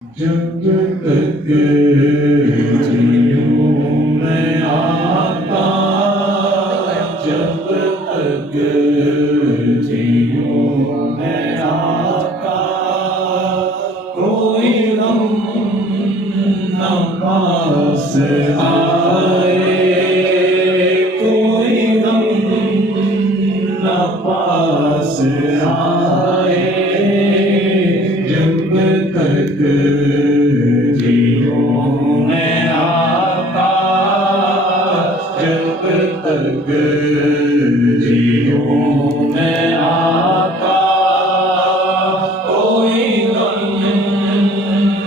जब तक जीऊँ मैं आपका, जब तक जीऊँ मैं आपका, कोई गम न पास आए, कोई गम न पास आए, जब तक जीऊँ मैं आपका, जब तक जीऊँ मैं आपका, कोई गम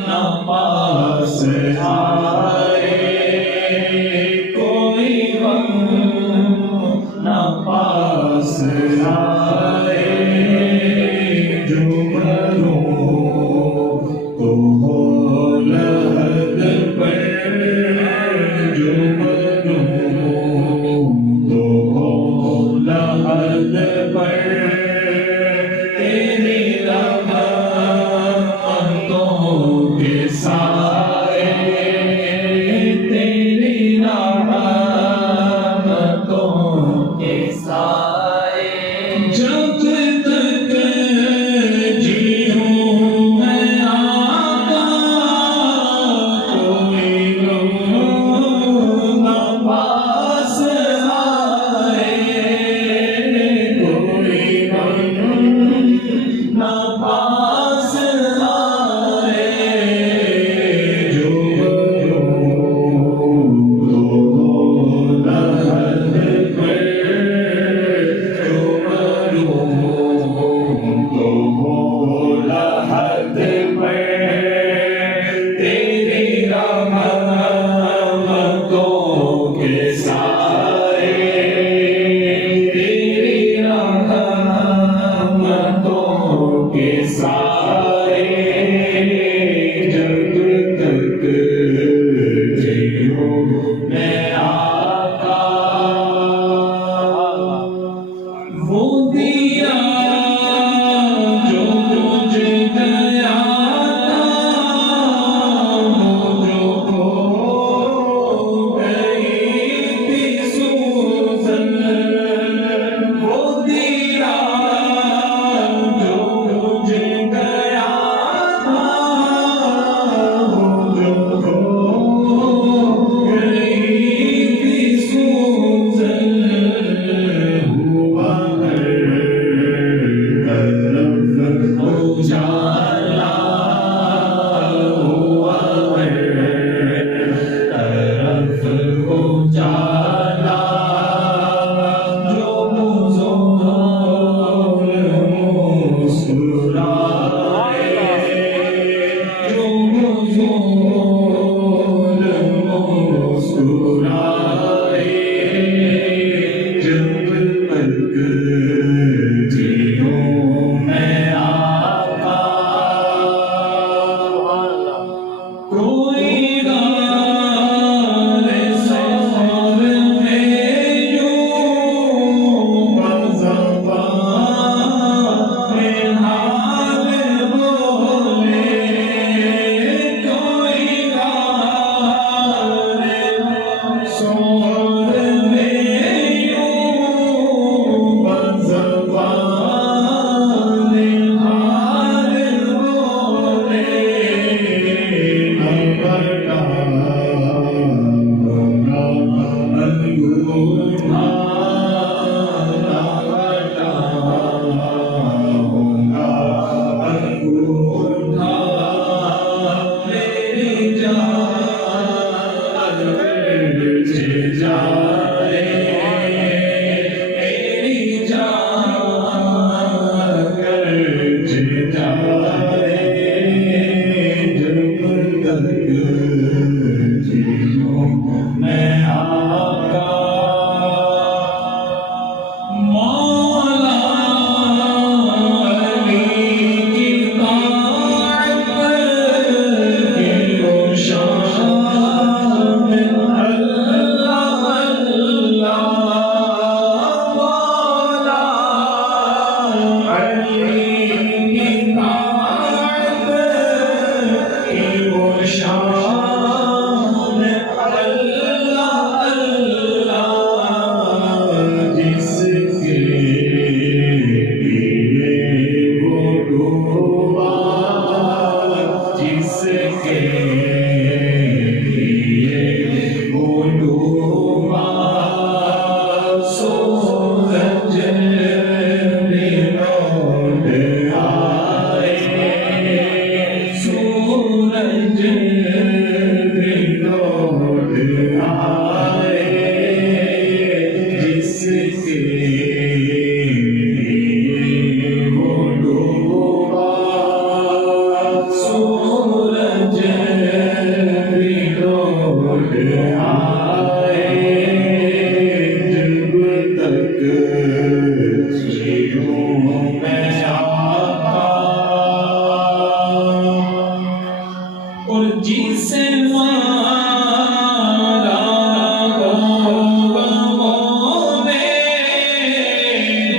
न पास आए, कोई गम न पास आए, जो मरूं तो हो शान अल्लाह अल्लाह जिसके लिए वो डूबा जिसके लिए वो डूबा सूरज भी लौट आए सूरज भी लौट आए जिसके लिए वो डूबा सूरज भी लौट आए जब तक जीऊं मैं आपका और जिसे मारा गमों ने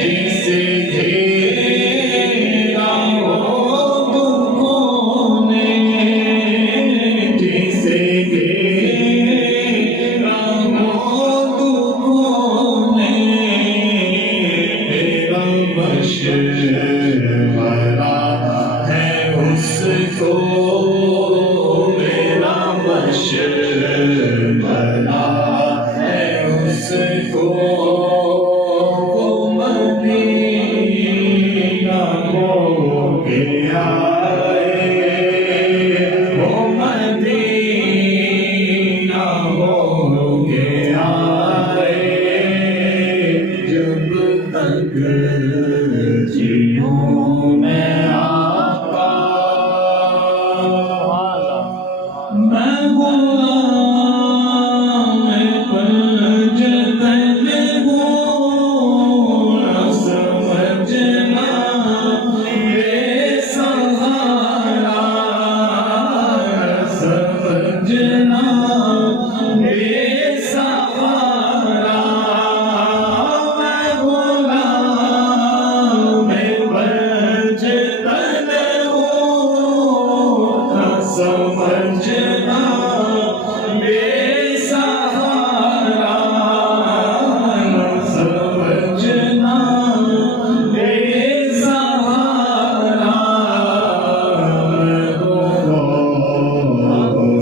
जिसे घेरा हो दुखों ने जिसे घेरा हो दुखों ने मेरा मशवरा है उसको मेरा मशवरा है उसको वो मदीना हो गया वो मदीना हो गया जब तक जीऊं मैं आपका मैं गुलाम पंजतन हूँ न समझना बेसहारा न समझना बेसहारा मैं गुलाम पंजतन हूँ न समझना बेसहारा न समझना बेसहारा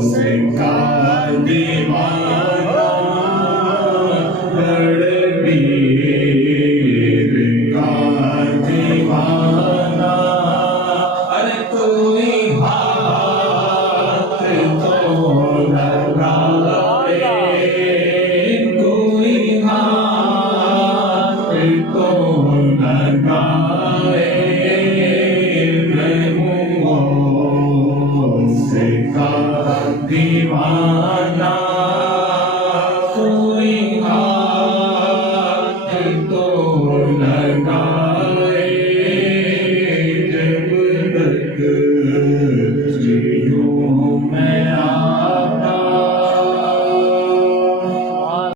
से का दीवाना रणबीर का दीवाना अरे कोई हाथ तो लगाए कोई हाथ तो लगाए मैं हूँ से का दीवाना